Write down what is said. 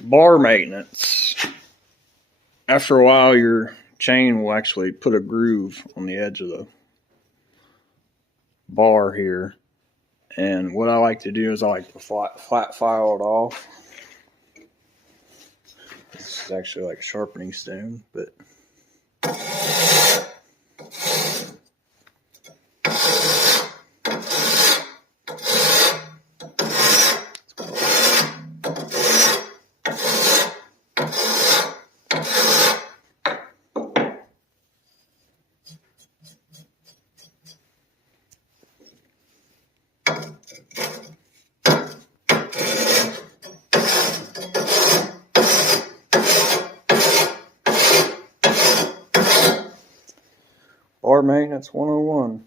Bar maintenance. After a while, your chain will actually put a groove on the edge of the bar here. And what I like to do is I like to flat file it off. This is actually like a sharpening stone, but bar maintenance 101.